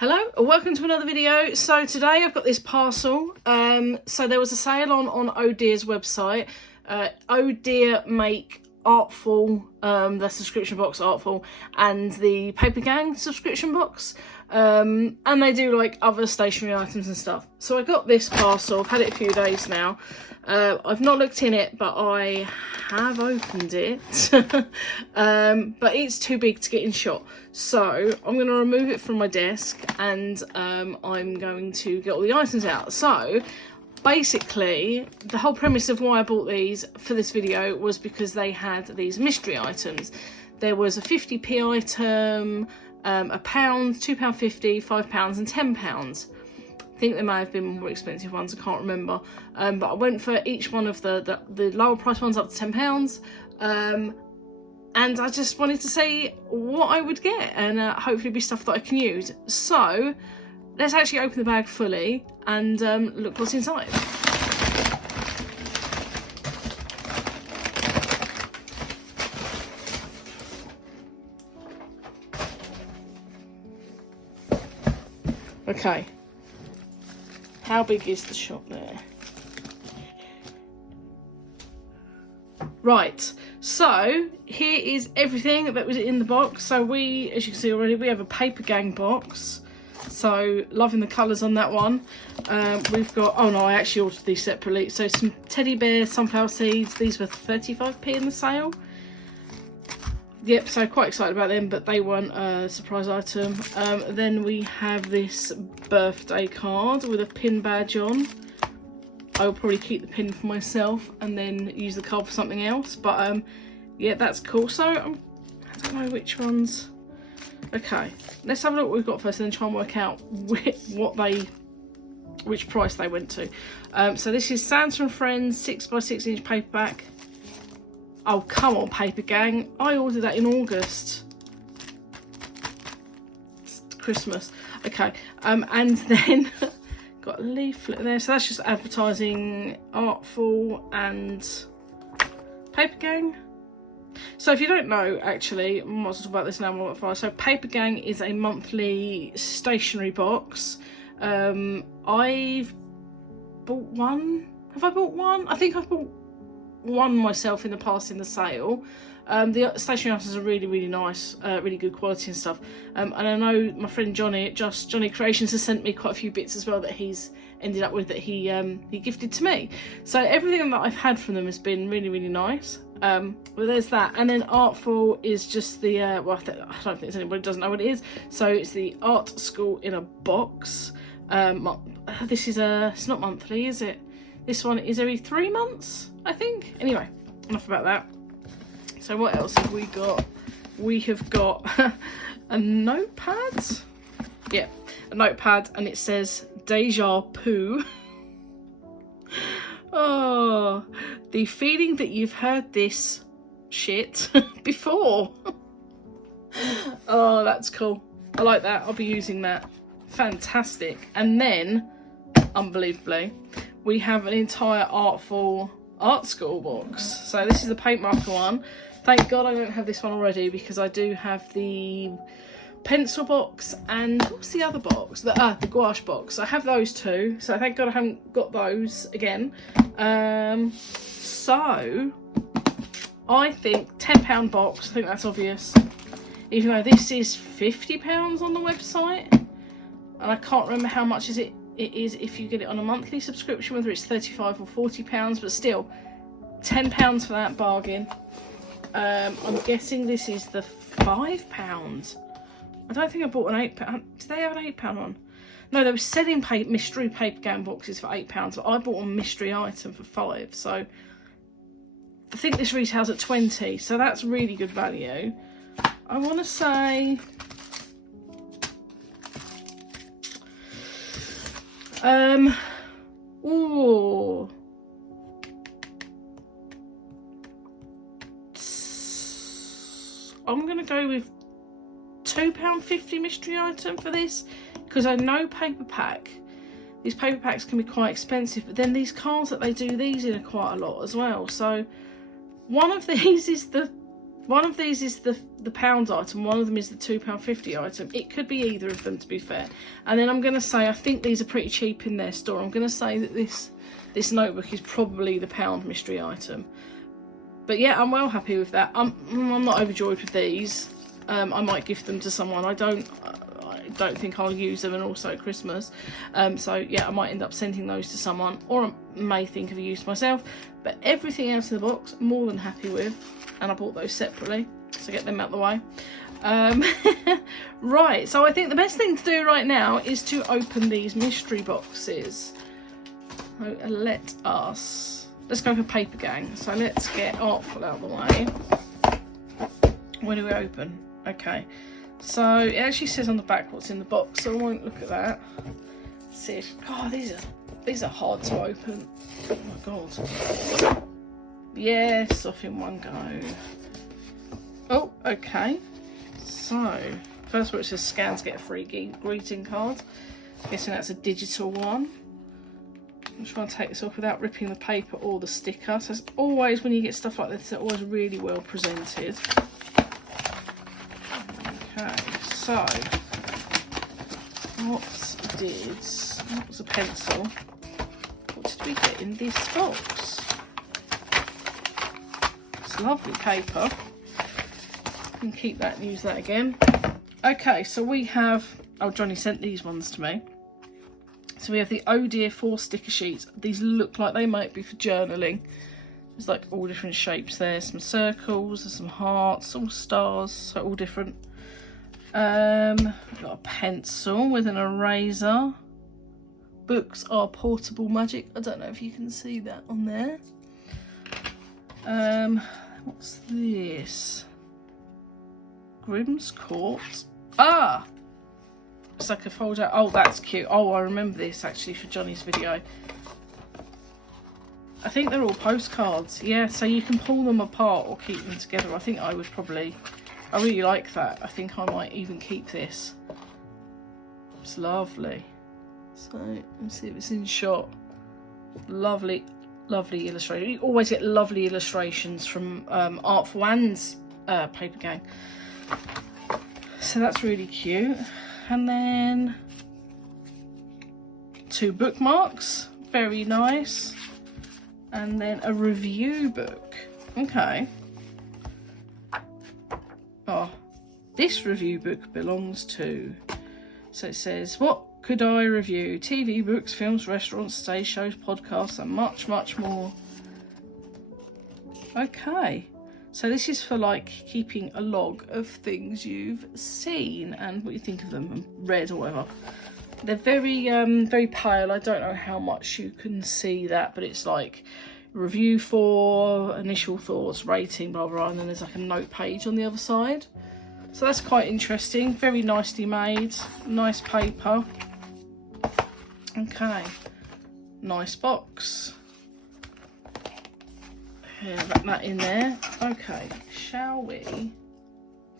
Hello and welcome to another video. So today I've got this parcel. So there was a sale on Oh Dear's website. Oh Dear make Artful, the subscription box Artful, and the Papergang subscription box. And they do like other stationery items and stuff. So I got this parcel. I've had it a few days now. I've not looked in it, but I have opened it. But it's too big to get in shot. So I'm going to remove it from my desk and I'm going to get all the items out. So basically, the whole premise of why I bought these for this video was because they had these mystery items. There was a 50p item, a pound, £2.50, £5 and £10. I think there may have been more expensive ones, I can't remember. But I went for each one of the lower price ones up to £10. And I just wanted to see what I would get and hopefully be stuff that I can use. So let's actually open the bag fully and look what's inside. Okay, how big is the shop there? Right, so here is everything that was in the box. So we, as you can see already, we have a Papergang box. So loving the colours on that one. We've got, oh no, I actually ordered these separately. So some teddy bear sunflower seeds. These were 35p in the sale. Yep, so quite excited about them, but they weren't a surprise item. Then we have this birthday card with a pin badge on. I'll probably keep the pin for myself and then use the card for something else. But yeah, that's cool. So I don't know which ones. Okay, let's have a look what we've got first and then try and work out which price they went to. So this is Santa and Friends 6x6 inch paperback. Oh, come on, Papergang. I ordered that in August. It's Christmas. Okay, and then got a leaflet there. So that's just advertising Artful and Papergang. So if you don't know, actually, I might talk about this now. So Papergang is a monthly stationery box. I've bought one. Have I bought one? I think I've bought one myself in the past in the sale. The stationery items are really, really nice, really good quality and stuff. And I know my friend Johnny, Johnny Creations, has sent me quite a few bits as well that he's ended up with that he gifted to me. So everything that I've had from them has been really, really nice. Well, there's that, and then Artful is just the well, I don't think there's anybody who doesn't know what it is. So it's the art school in a box. This is it's not monthly, is it? This one is every 3 months, I think. Anyway, enough about that. So what else have we got? We have got a notepad. Yeah, a notepad, and it says Deja Poo. Oh, the feeling that you've heard this shit before. Oh, that's cool. I like that. I'll be using that. Fantastic. And then, unbelievably, we have an entire Artful art school box. So this is the paint marker one. Thank God I don't have this one already, because I do have the pencil box and what's the other box? The gouache box. I have those two, so thank God I haven't got those again. So I think £10 box. I think that's obvious, even though this is £50 on the website, and I can't remember how much it is if you get it on a monthly subscription, whether it's £35 or £40, but still £10 for that bargain. I'm guessing this is the £5. I don't think I bought an £8. Did they have an £8 one? No, they were selling mystery Papergang boxes for £8, but I bought a mystery item for £5. So I think this retails at £20, so that's really good value. I want to say ooh, I'm gonna go with £2.50 mystery item for this, because I know these paper packs can be quite expensive, but then these cards that they do these in are quite a lot as well. So one of these is the One of these is the pound item, one of them is the £2.50 item. It could be either of them, to be fair. And then I'm going to say, I think these are pretty cheap in their store. I'm going to say that this notebook is probably the pound mystery item. But yeah, I'm well happy with that. I'm not overjoyed with these. I might gift them to someone. I don't think I'll use them, and also at Christmas. So yeah, I might end up sending those to someone, or I may think of a use myself. But everything else in the box, more than happy with. And I bought those separately, so get them out of the way. Right, so I think the best thing to do right now is to open these mystery boxes. So let's go for papergang. So let's get Artful out of the way. Where do we open? Okay, so it actually says on the back what's in the box, so I won't look at that. Let's see if, God, these are hard to open. Oh my God. Yes, off in one go. Oh, okay. So, first of all, it says scans get a free greeting card. Guessing that's a digital one. I'm trying to take this off without ripping the paper or the sticker. So, it's always, when you get stuff like this, they're always really well presented. Okay, so, what was a pencil? What did we get in this box? Lovely paper. You can keep that and use that again. Okay, so we have, oh, Johnny sent these ones to me. So we have the Oh Dear 4 sticker sheets. These look like they might be for journaling. There's like all different shapes there, some circles, there's some hearts, all stars, so all different. We've got a pencil with an eraser. Books are portable magic. I don't know if you can see that on there. What's this? Grimm's Court. Ah! It's like a fold out. Oh, that's cute. Oh, I remember this actually for Johnny's video. I think they're all postcards. Yeah, so you can pull them apart or keep them together. I think I would probably... I really like that. I think I might even keep this. It's lovely. So, let's see if it's in shot. Lovely. Lovely illustration. You always get lovely illustrations from Artful and Papergang. So that's really cute. And then 2 bookmarks. Very nice. And then a review book. Okay. Oh, this review book belongs to... So it says, what could I review? TV, books, films, restaurants, stage shows, podcasts, and much, much more. Okay, so this is for like keeping a log of things you've seen and what you think of them and read or whatever. They're very, very pale. I don't know how much you can see that, but it's like review for, initial thoughts, rating, blah, blah, and then there's like a note page on the other side. So that's quite interesting. Very nicely made. Nice paper. Okay. Nice box. Yeah, wrap that in there. Okay. Shall we? Did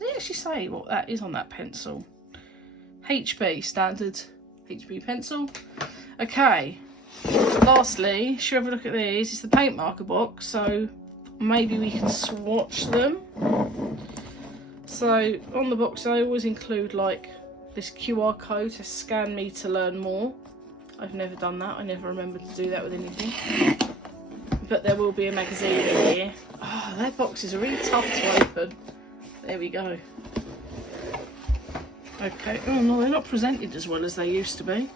it actually say what that is on that pencil? HB, standard HB pencil. Okay. Lastly, should we have a look at these? It's the paint marker box, so maybe we can swatch them. So on the box I always include like this QR code to scan me to learn more. I've never done that. I never remembered to do that with anything. But there will be a magazine in here. Oh, their boxes are really tough to open. There we go. Okay. Oh no, they're not presented as well as they used to be.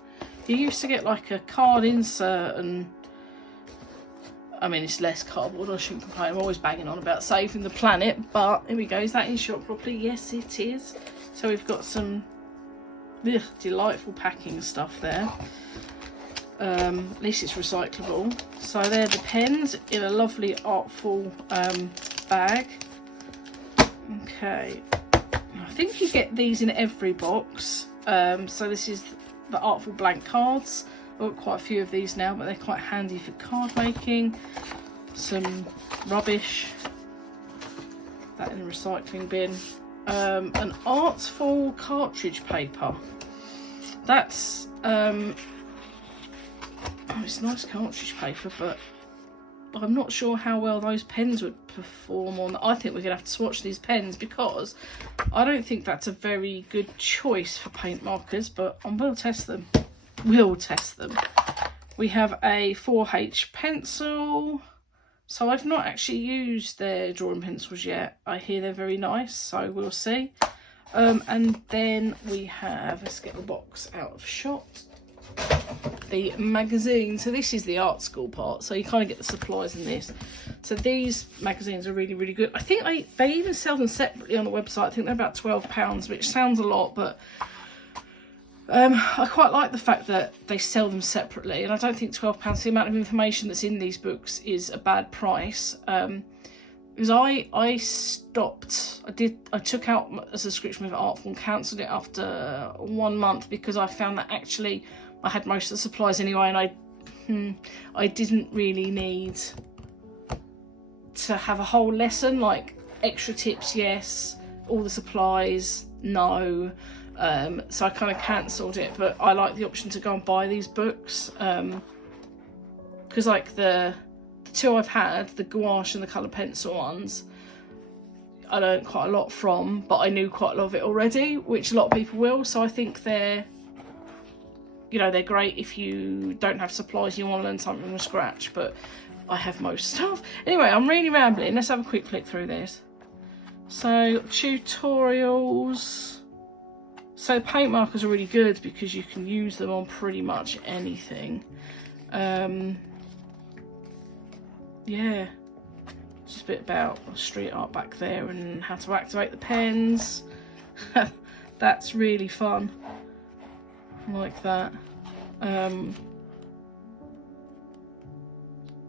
You used to get like a card insert and... I mean, it's less cardboard, I shouldn't complain. I'm always banging on about saving the planet, but here we go. Is that in shot properly? Yes, it is. So we've got some delightful packing stuff there. At least it's recyclable. So they're the pens in a lovely Artful bag. Okay. I think you get these in every box. So this is the Artful blank cards. I've got quite a few of these now, but they're quite handy for card making. Some rubbish. That in the recycling bin. An Artful cartridge paper. That's oh, it's nice cartridge paper, but I'm not sure how well those pens would perform on. I think we're going to have to swatch these pens because I don't think that's a very good choice for paint markers, but I will test them. We'll test them. We have a 4H pencil. So I've not actually used their drawing pencils yet. I hear they're very nice, so we'll see. And then we have, let's get the box out of shot, the magazine. So this is the art school part, so you kind of get the supplies in this. So these magazines are really, really good. I think they even sell them separately on the website. I think they're about £12, which sounds a lot, but I quite like the fact that they sell them separately, and I don't think £12, the amount of information that's in these books, is a bad price. Because I stopped, I took out a subscription with Artful and cancelled it after 1 month because I found that actually I had most of the supplies anyway, and I didn't really need to have a whole lesson, like extra tips, yes, all the supplies, no. So I kind of cancelled it, but I like the option to go and buy these books, because like the two I've had, the gouache and the coloured pencil ones, I learned quite a lot from, but I knew quite a lot of it already, which a lot of people will. So I think they're, you know, they're great if you don't have supplies, you want to learn something from scratch, but I have most stuff. Anyway, I'm really rambling. Let's have a quick flick through this. So tutorials. So paint markers are really good because you can use them on pretty much anything. Yeah, just a bit about street art back there and how to activate the pens. That's really fun. I like that.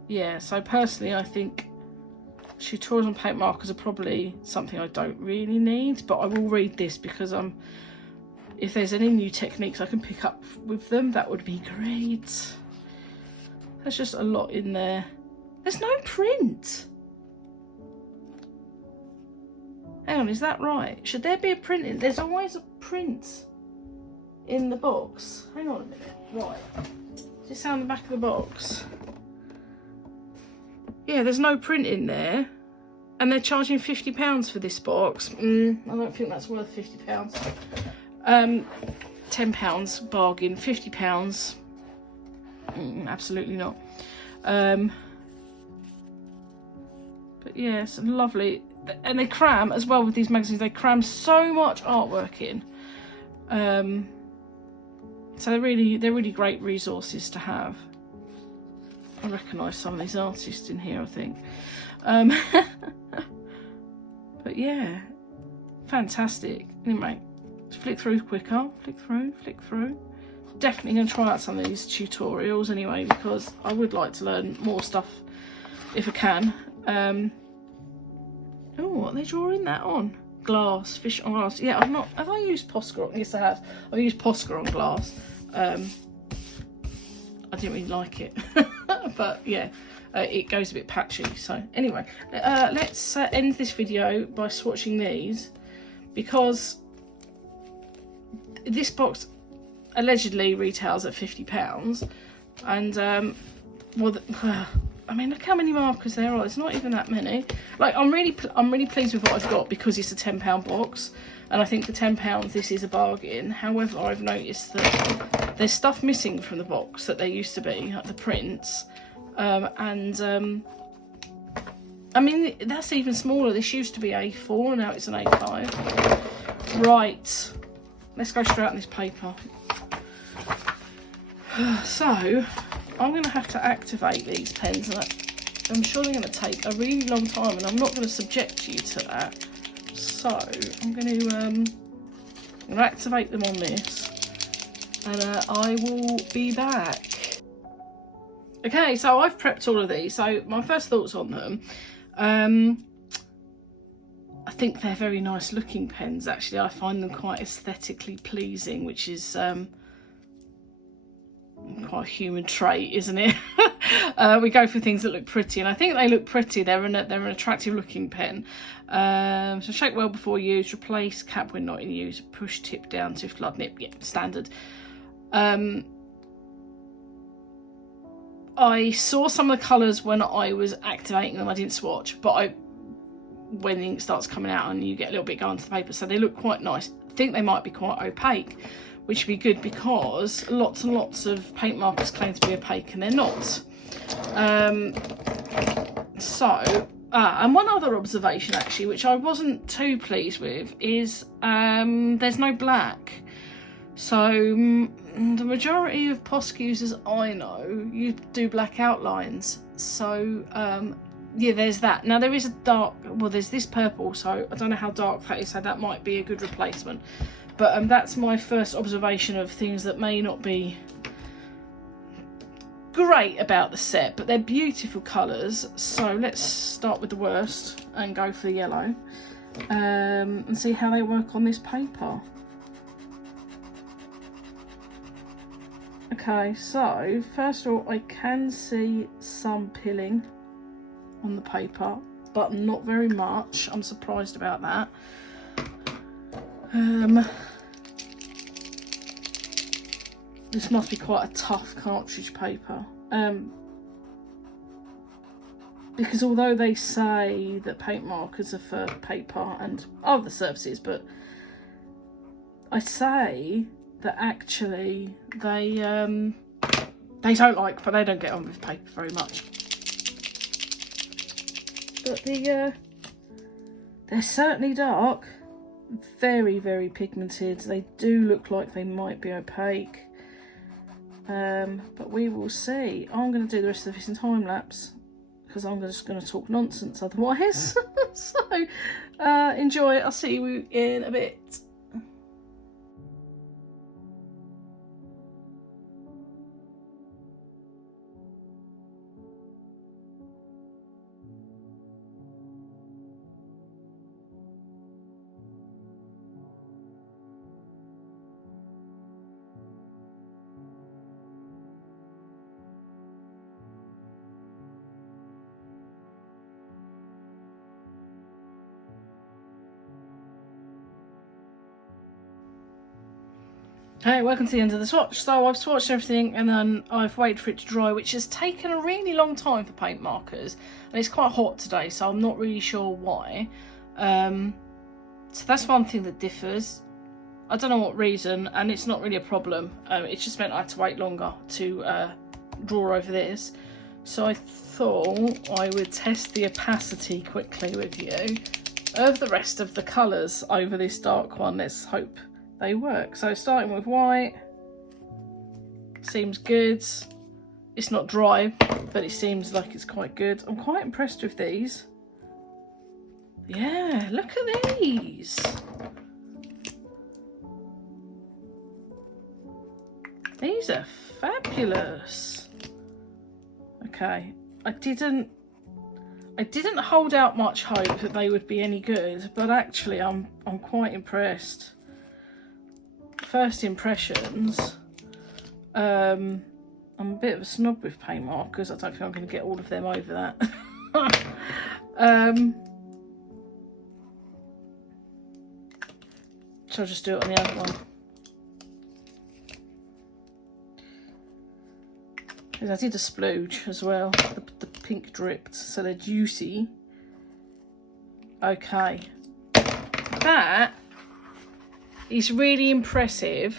Yeah, so personally I think tutorials on paint markers are probably something I don't really need, but I will read this because if there's any new techniques I can pick up with them, that would be great. There's just a lot in there. There's no print. Hang on, is that right? Should there be a print in? There's always a print in the box. Hang on a minute. Right. Is this on the back of the box? Yeah, there's no print in there. And they're charging £50 for this box. I don't think that's worth £50. £10 bargain. £50. Absolutely not. But yes, lovely. And they cram as well with these magazines. They cram so much artwork in. So they're really great resources to have. I recognise some of these artists in here, I think. But yeah, fantastic. Anyway, flick through quicker. Flick through. Definitely going to try out some of these tutorials anyway, because I would like to learn more stuff if I can. Oh, what are they drawing that on? Glass, fish on glass. Yeah, I've not. Have I used Posca on? Yes, I have. I've used Posca on glass. I didn't really like it, but yeah, it goes a bit patchy. So anyway, let's end this video by swatching these, because this box allegedly retails at £50, and well, I mean, look how many markers there are. There's not even that many. Like, I'm really pleased with what I've got because it's a £10 box, and I think for £10 this is a bargain. However, I've noticed that there's stuff missing from the box that there used to be, like the prints, and I mean, that's even smaller. This used to be A4 and now it's an A5. Right, let's go straight on this paper. So I'm going to have to activate these pens, and I'm sure they're going to take a really long time, and I'm not going to subject you to that. So I'm going to activate them on this, and I will be back. Okay, so I've prepped all of these. So my first thoughts on them. I think they're very nice looking pens, actually. I find them quite aesthetically pleasing, which is quite a human trait, isn't it? We go for things that look pretty, and I think they look pretty. They're an attractive looking pen. So shake well before use, replace cap when not in use, push tip down to flood nip. Yeah, standard. I saw some of the colours when I was activating them. I didn't swatch, but when the ink starts coming out and you get a little bit going to the paper, so they look quite nice. I think they might be quite opaque, which would be good because lots and lots of paint markers claim to be opaque and they're not. And one other observation actually, which I wasn't too pleased with, is there's no black. So the majority of Posca users I know, you do black outlines. So yeah, there's that. Now there is a dark, well there's this purple, so I don't know how dark that is, so that might be a good replacement. But that's my first observation of things that may not be great about the set, but they're beautiful colours. So let's start with the worst and go for the yellow and see how they work on this paper. Okay, so first of all, I can see some pilling on the paper, but not very much. I'm surprised about that. This must be quite a tough cartridge paper, because although they say that paint markers are for paper and other surfaces, but I say that actually they don't like, but they don't get on with paper very much. But they're certainly dark, very, very pigmented. They do look like they might be opaque. But we will see. I'm going to do the rest of this in time lapse because I'm just going to talk nonsense otherwise. So enjoy. I'll see you in a bit. Hey, welcome to the end of the swatch. So I've swatched everything and then I've waited for it to dry, which has taken a really long time for paint markers, and it's quite hot today, so I'm not really sure why. So that's one thing that differs. I don't know what reason, and it's not really a problem. It's just meant I had to wait longer to draw over this. So I thought I would test the opacity quickly with you of the rest of the colours over this dark one. Let's hope they work. So starting with white, seems good. It's not dry, but it seems like it's quite good. I'm quite impressed with these. Yeah, look at these. These are fabulous. Okay, I didn't hold out much hope that they would be any good, but actually I'm quite impressed. First impressions, I'm a bit of a snob with paint markers. I don't think I'm going to get all of them over that. So I'll just do it on the other one. Because I did a splooge as well. The pink dripped, so they're juicy. Okay, that is really impressive,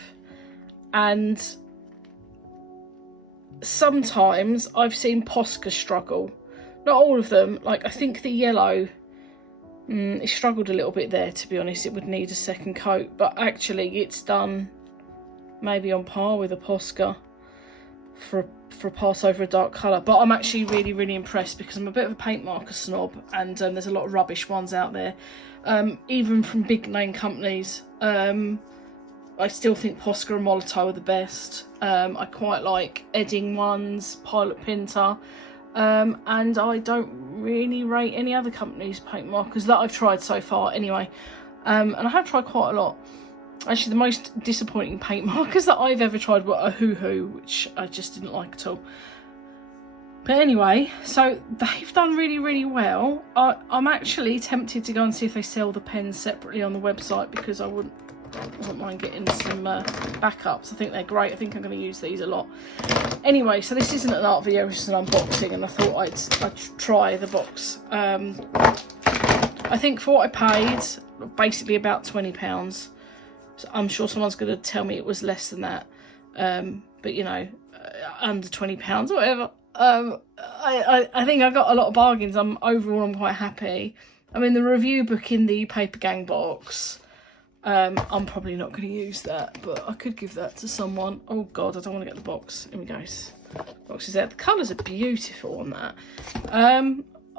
and sometimes I've seen Posca struggle. Not all of them. Like I think the yellow, it struggled a little bit there, to be honest. It would need a second coat, but actually it's done maybe on par with a Posca for a pass over a dark colour. But I'm actually really, really impressed because I'm a bit of a paint marker snob, and there's a lot of rubbish ones out there, even from big name companies. I still think Posca and Molotow are the best. I quite like Edding ones, Pilot Pinter, and I don't really rate any other companies' paint markers that I've tried so far anyway. And I have tried quite a lot. Actually, the most disappointing paint markers that I've ever tried were a Hoo Hoo, which I just didn't like at all. But anyway, so they've done really, really well. I'm actually tempted to go and see if they sell the pens separately on the website, because I wouldn't mind getting some backups. I think they're great. I think I'm going to use these a lot. Anyway, so this isn't an art video, it's just an unboxing, and I thought I'd try the box. I think for what I paid, basically about £20. So I'm sure someone's going to tell me it was less than that, but you know, under £20 or whatever. I think I got a lot of bargains. Overall I'm quite happy. I mean, the review book in the papergang box, I'm probably not going to use that, but I could give that to someone. Oh god, I don't want to get the box. Here we go. The box is there. The colours are beautiful on that.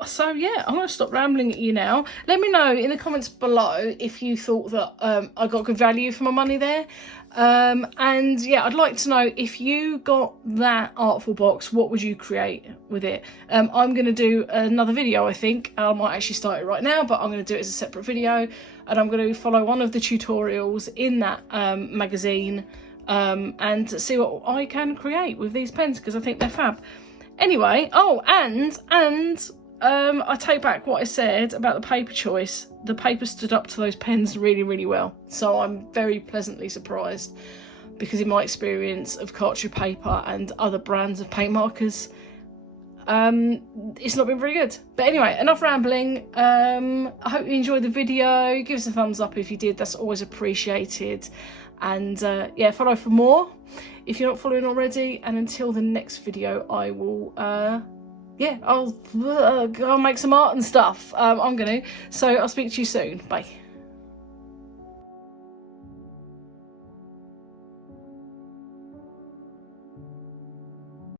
So yeah, I'm going to stop rambling at you now. Let me know in the comments below if you thought that I got good value for my money there. And yeah, I'd like to know, if you got that artful box, what would you create with it? I'm going to do another video, I think. I might actually start it right now, but I'm going to do it as a separate video, and I'm going to follow one of the tutorials in that magazine, and see what I can create with these pens, because I think they're fab. Anyway, oh, and I take back what I said about the paper choice. The paper stood up to those pens really, really well. So I'm very pleasantly surprised, because in my experience of Cartridge paper and other brands of paint markers, it's not been very good. But anyway, enough rambling. I hope you enjoyed the video. Give us a thumbs up if you did. That's always appreciated. And yeah, follow for more if you're not following already. And until the next video, I will... yeah, I'll make some art and stuff. I'm gonna. So I'll speak to you soon. Bye.